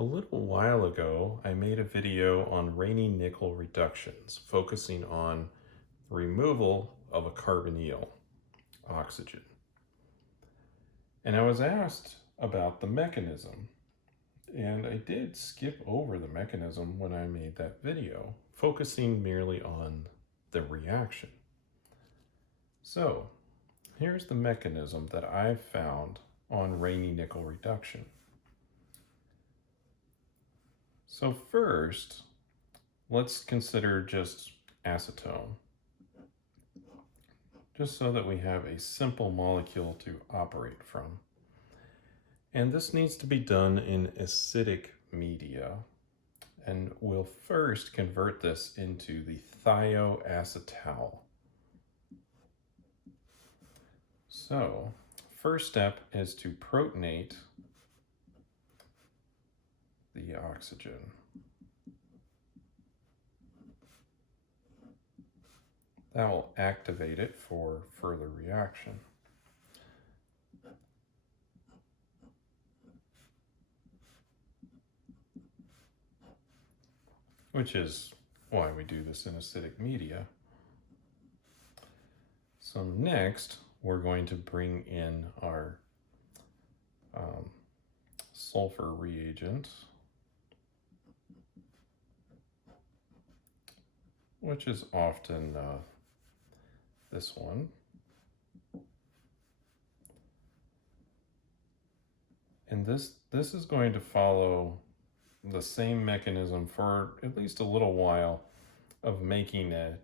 A little while ago, I made a video on Raney nickel reductions, focusing on removal of a carbonyl, oxygen. And I was asked about the mechanism, and I did skip over the mechanism when I made that video, focusing merely on the reaction. So, here's the mechanism that I've found on Raney nickel reduction. So first, let's consider just acetone, just so that we have a simple molecule to operate from. And this needs to be done in acidic media. And we'll first convert this into the thioacetal. So, first step is to protonate the oxygen. That will activate it for further reaction. Which is why we do this in acidic media. So next, we're going to bring in our sulfur reagent, which is often this one. And this is going to follow the same mechanism for at least a little while of making a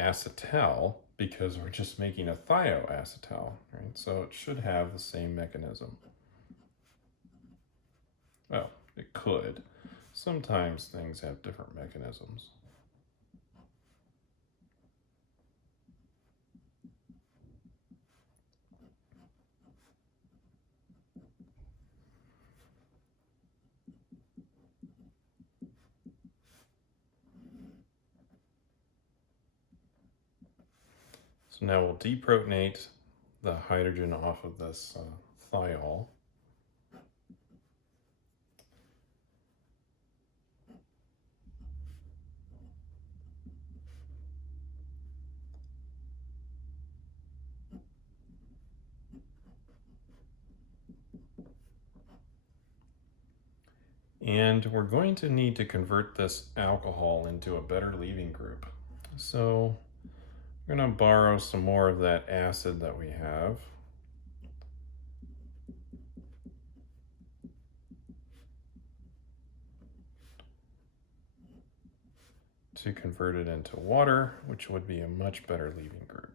acetal, because we're just making a thioacetal, right? So it should have the same mechanism. Well, it could. Sometimes things have different mechanisms. So now we'll deprotonate the hydrogen off of this thiol. And we're going to need to convert this alcohol into a better leaving group. So we're going to borrow some more of that acid that we have. To convert it into water, which would be a much better leaving group.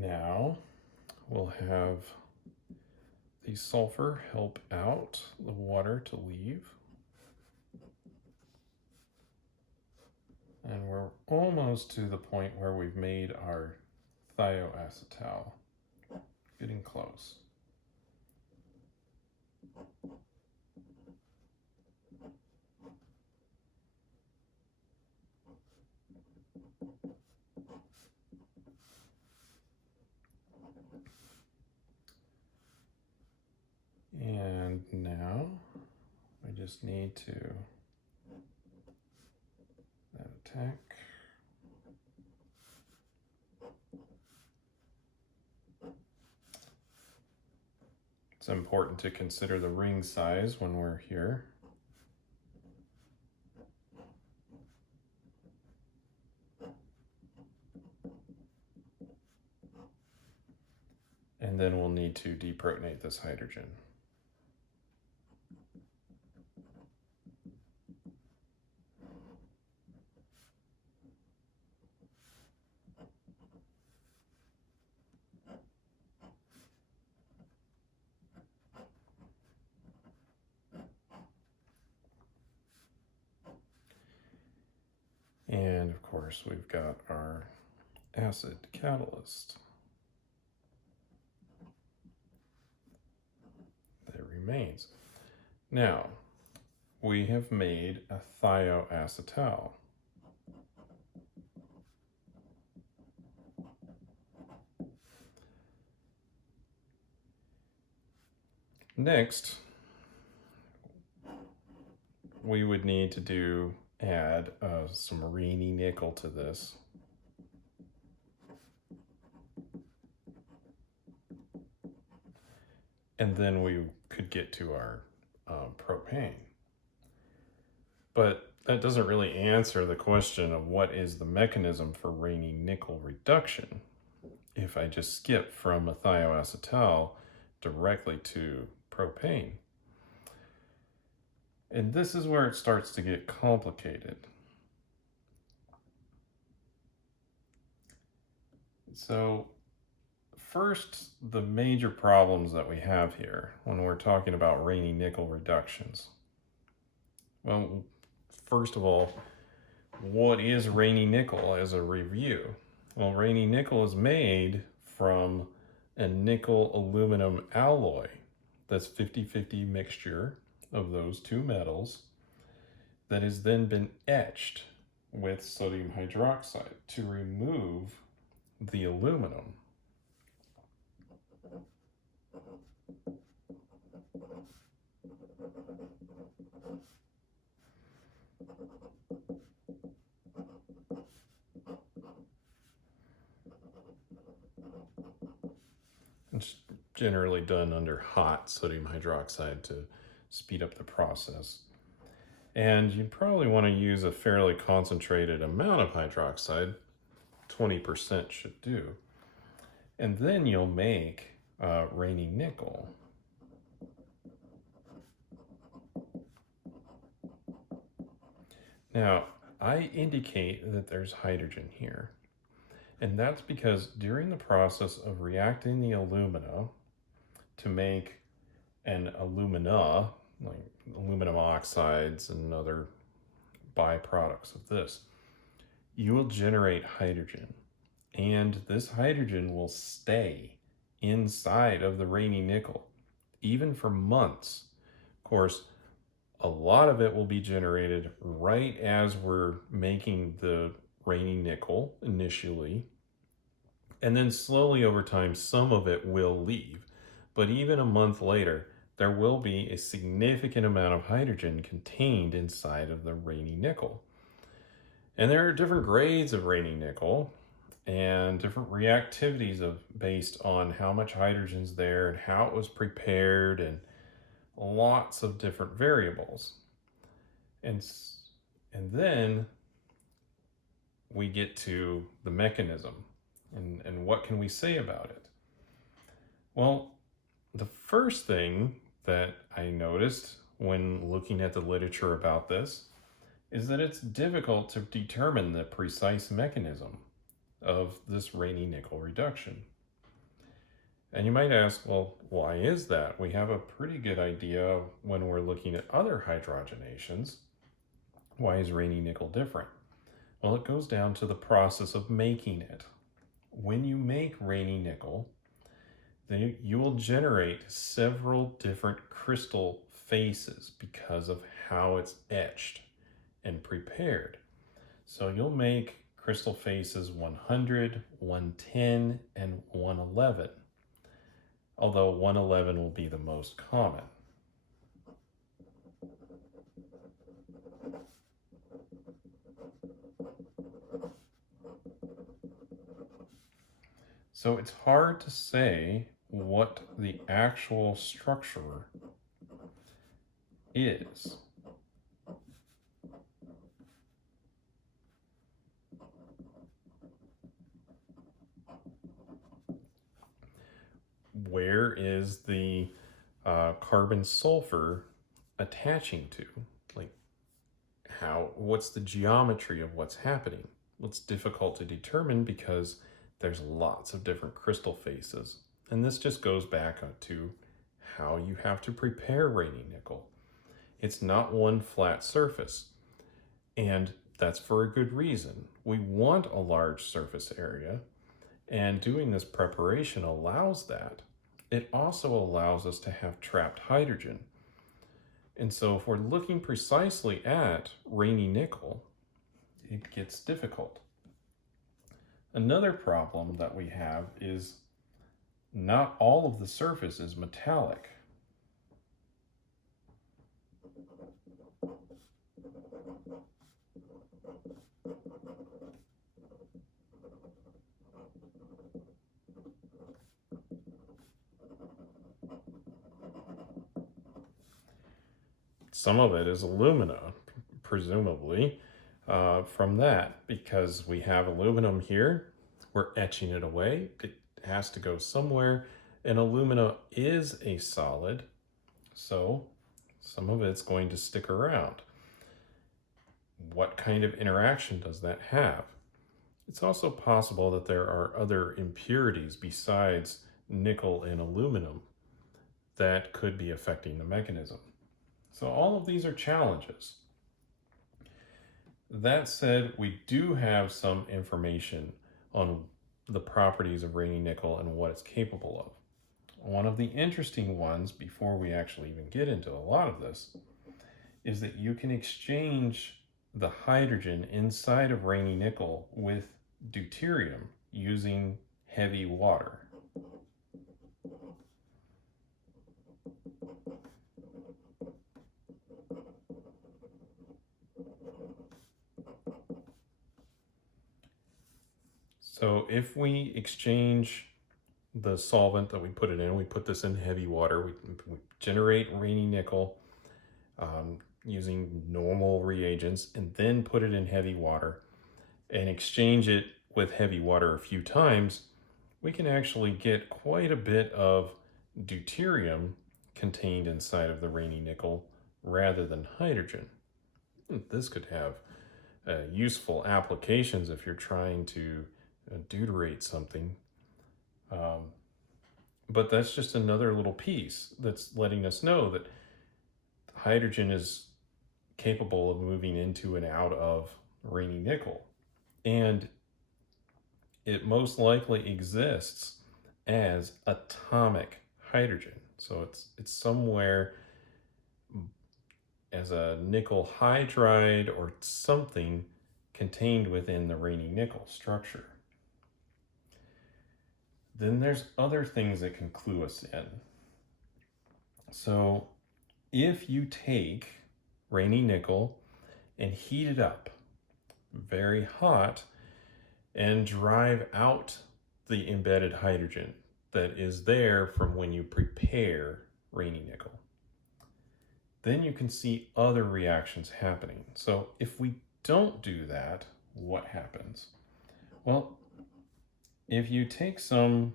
Now we'll have the sulfur help out the water to leave. And we're almost to the point where we've made our thioacetal. Getting close. And now I just need to attack. It's important to consider the ring size when we're here. And then we'll need to deprotonate this hydrogen. And of course, we've got our acid catalyst that remains. Now, we have made a thioacetal. Next, we would need to add some Raney nickel to this. And then we could get to our propane. But that doesn't really answer the question of what is the mechanism for Raney nickel reduction if I just skip from a thioacetal directly to propane. And this is where it starts to get complicated. So first, the major problems that we have here when we're talking about Raney nickel reductions. Well, first of all, what is Raney nickel as a review? Well, Raney nickel is made from a nickel aluminum alloy. That's 50-50 mixture of those two metals that has then been etched with sodium hydroxide to remove the aluminum. It's generally done under hot sodium hydroxide to speed up the process. And you probably want to use a fairly concentrated amount of hydroxide, 20% should do. And then you'll make Raney nickel. Now, I indicate that there's hydrogen here. And that's because during the process of reacting the alumina to make an alumina, like aluminum oxides and other byproducts of this, you will generate hydrogen. And this hydrogen will stay inside of the Raney nickel, even for months. Of course, a lot of it will be generated right as we're making the Raney nickel initially. And then slowly over time, some of it will leave. But even a month later, there will be a significant amount of hydrogen contained inside of the Raney nickel. And there are different grades of Raney nickel and different reactivities based on how much hydrogen's there and how it was prepared and lots of different variables. And then we get to the mechanism and what can we say about it? Well, the first thing that I noticed when looking at the literature about this is that it's difficult to determine the precise mechanism of this Raney nickel reduction. And you might ask, well, why is that? We have a pretty good idea when we're looking at other hydrogenations. Why is Raney nickel different? Well, it goes down to the process of making it. When you make Raney nickel, then you will generate several different crystal faces because of how it's etched and prepared. So you'll make crystal faces 100, 110, and 111, although 111 will be the most common. So it's hard to say what the actual structure is. Where is the carbon sulfur attaching to? Like, what's the geometry of what's happening? Well, it's difficult to determine because there's lots of different crystal faces. And this just goes back to how you have to prepare Raney nickel. It's not one flat surface. And that's for a good reason. We want a large surface area, and doing this preparation allows that. It also allows us to have trapped hydrogen. And so if we're looking precisely at Raney nickel, it gets difficult. Another problem that we have is not all of the surface is metallic. Some of it is alumina, presumably, from that, because we have aluminum here, we're etching it away. It has to go somewhere, and alumina is a solid, so some of it's going to stick around. What kind of interaction does that have? It's also possible that there are other impurities besides nickel and aluminum that could be affecting the mechanism. So all of these are challenges. That said, we do have some information on the properties of Raney nickel and what it's capable of. One of the interesting ones, before we actually even get into a lot of this, is that you can exchange the hydrogen inside of Raney nickel with deuterium using heavy water. So if we exchange the solvent that we put it in, we put this in heavy water, we generate Raney nickel using normal reagents, and then put it in heavy water and exchange it with heavy water a few times, we can actually get quite a bit of deuterium contained inside of the Raney nickel rather than hydrogen. This could have useful applications if you're trying to deuterate something. But that's just another little piece that's letting us know that hydrogen is capable of moving into and out of Raney nickel. And it most likely exists as atomic hydrogen. So it's somewhere as a nickel hydride or something contained within the Raney nickel structure. Then there's other things that can clue us in. So if you take Raney nickel and heat it up very hot and drive out the embedded hydrogen that is there from when you prepare Raney nickel, then you can see other reactions happening. So if we don't do that, what happens? Well, if you take some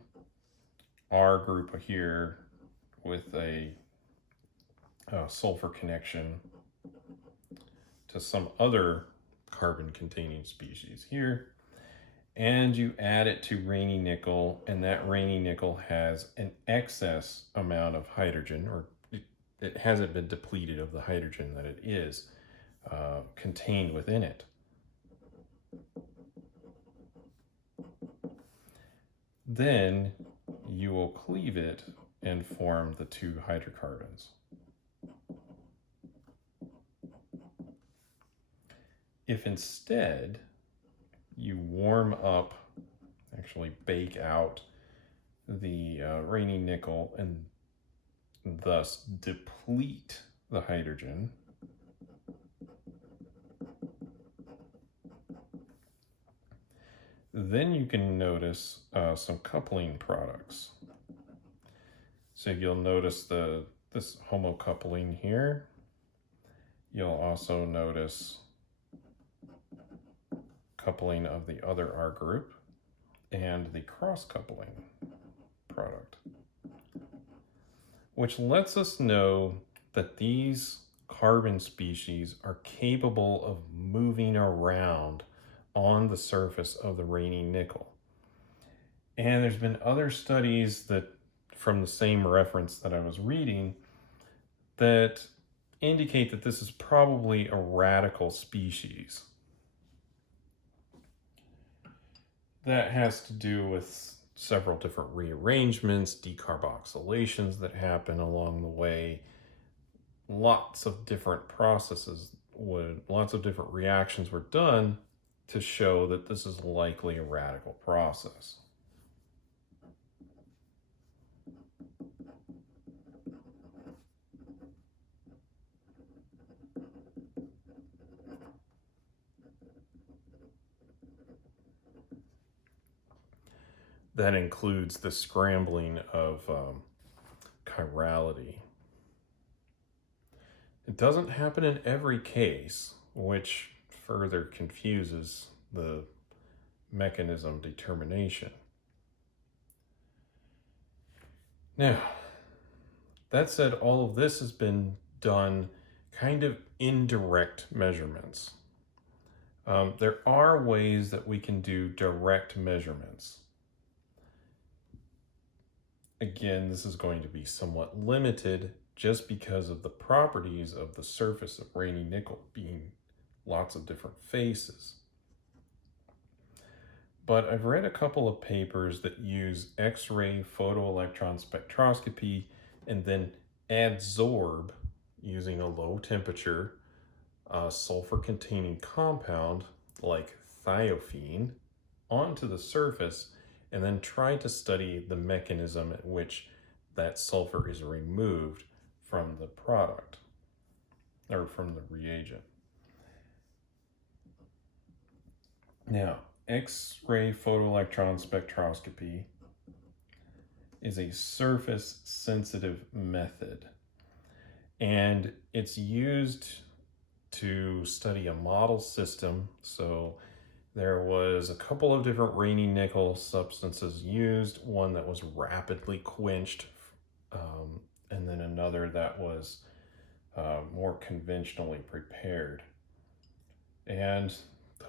R group here with a sulfur connection to some other carbon-containing species here, and you add it to Raney nickel, and that Raney nickel has an excess amount of hydrogen, or it hasn't been depleted of the hydrogen that it is contained within it. Then you will cleave it and form the two hydrocarbons. If instead you warm up, actually bake out the Raney nickel and thus deplete the hydrogen, then you can notice some coupling products. So you'll notice this homocoupling here. You'll also notice coupling of the other R group and the cross-coupling product, which lets us know that these carbon species are capable of moving around on the surface of the Raney nickel. And there's been other studies that, from the same reference that I was reading, that indicate that this is probably a radical species. That has to do with several different rearrangements, decarboxylations that happen along the way, lots of different lots of different reactions were done to show that this is likely a radical process. That includes the scrambling of chirality. It doesn't happen in every case, which further confuses the mechanism determination. Now, that said, all of this has been done kind of indirect measurements. There are ways that we can do direct measurements. Again, this is going to be somewhat limited just because of the properties of the surface of Raney nickel being lots of different faces. But I've read a couple of papers that use X-ray photoelectron spectroscopy and then adsorb using a low temperature sulfur-containing compound like thiophene onto the surface and then try to study the mechanism at which that sulfur is removed from the product or from the reagent. Now, X-ray photoelectron spectroscopy is a surface-sensitive method, and it's used to study a model system. So there was a couple of different Raney nickel substances used, one that was rapidly quenched, and then another that was more conventionally prepared. And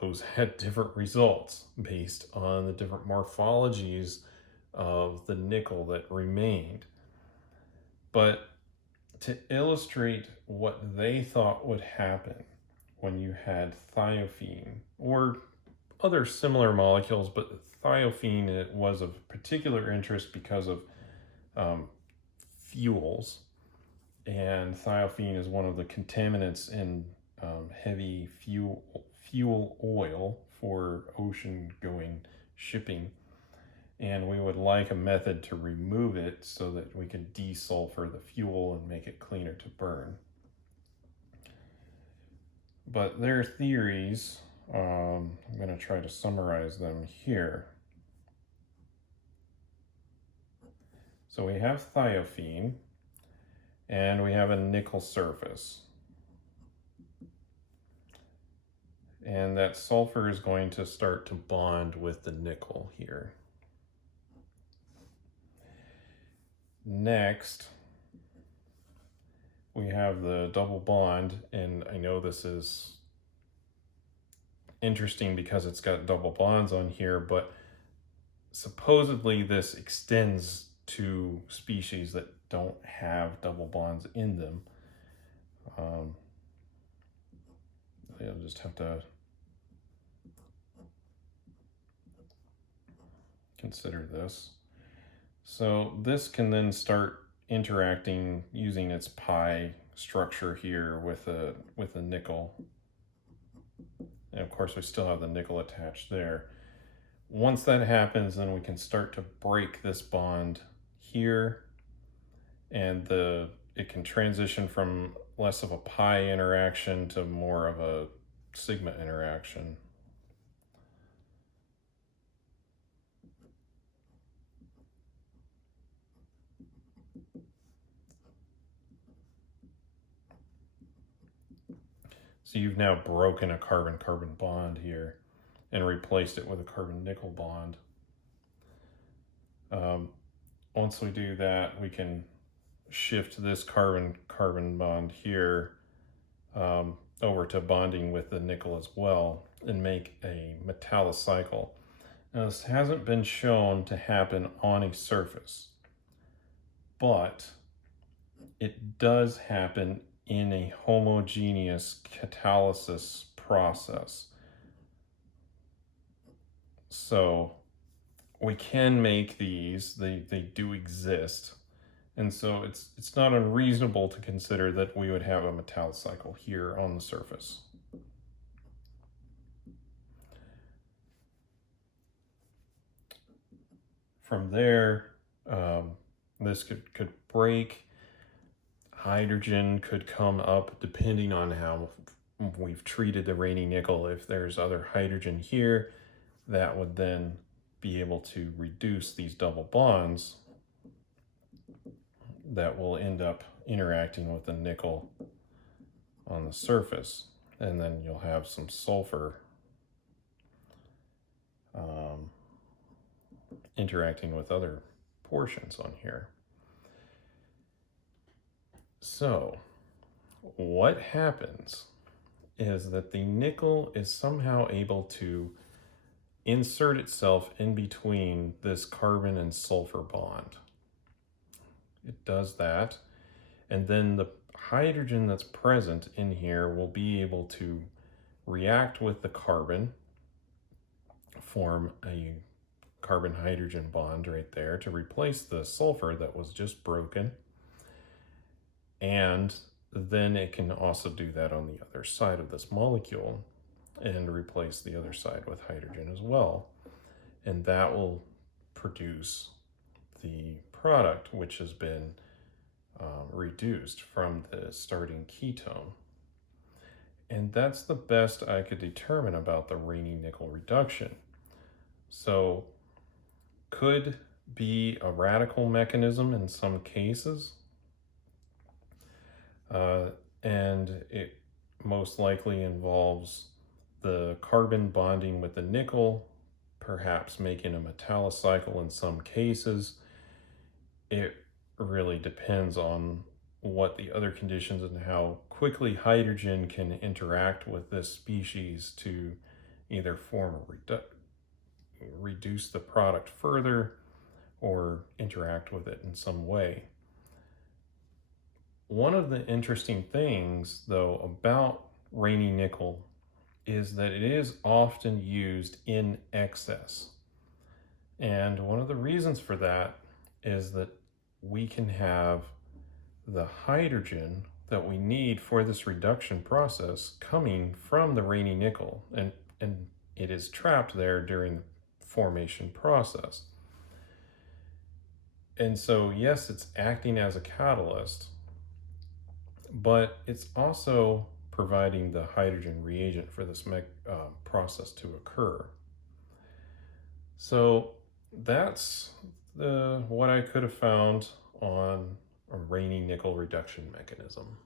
those had different results based on the different morphologies of the nickel that remained. But to illustrate what they thought would happen when you had thiophene or other similar molecules, but thiophene, it was of particular interest because of fuels, and thiophene is one of the contaminants in heavy fuel oil for ocean-going shipping, and we would like a method to remove it so that we can desulfur the fuel and make it cleaner to burn. But their theories, I'm going to try to summarize them here. So we have thiophene, and we have a nickel surface. And that sulfur is going to start to bond with the nickel here. Next, we have the double bond, and I know this is interesting because it's got double bonds on here, but supposedly this extends to species that don't have double bonds in them. You'll just have to consider this. So this can then start interacting using its pi structure here with a nickel. And of course we still have the nickel attached there. Once that happens, then we can start to break this bond here, and it can transition from less of a pi interaction to more of a sigma interaction. So you've now broken a carbon-carbon bond here and replaced it with a carbon-nickel bond. Once we do that, we can shift this carbon-carbon bond here over to bonding with the nickel as well and make a metallocycle. Now, this hasn't been shown to happen on a surface, but it does happen in a homogeneous catalysis process. So we can make these, they do exist, And so it's not unreasonable to consider that we would have a metallic cycle here on the surface. From there, this could break. Hydrogen could come up depending on how we've treated the Raney nickel. If there's other hydrogen here, that would then be able to reduce these double bonds that will end up interacting with the nickel on the surface. And then you'll have some sulfur interacting with other portions on here. So what happens is that the nickel is somehow able to insert itself in between this carbon and sulfur bond. It does that, and then the hydrogen that's present in here will be able to react with the carbon, form a carbon-hydrogen bond right there to replace the sulfur that was just broken. And then it can also do that on the other side of this molecule and replace the other side with hydrogen as well. And that will produce the product, which has been reduced from the starting ketone. And that's the best I could determine about the Raney nickel reduction. So could be a radical mechanism in some cases. And it most likely involves the carbon bonding with the nickel, perhaps making a metallic cycle in some cases. It really depends on what the other conditions and how quickly hydrogen can interact with this species to either form a reduce the product further or interact with it in some way. One of the interesting things, though, about Raney nickel is that it is often used in excess. And one of the reasons for that is that we can have the hydrogen that we need for this reduction process coming from the Raney nickel, and it is trapped there during the formation process. And so, yes, it's acting as a catalyst, but it's also providing the hydrogen reagent for this process to occur. So that's what I could have found on a Raney nickel reduction mechanism.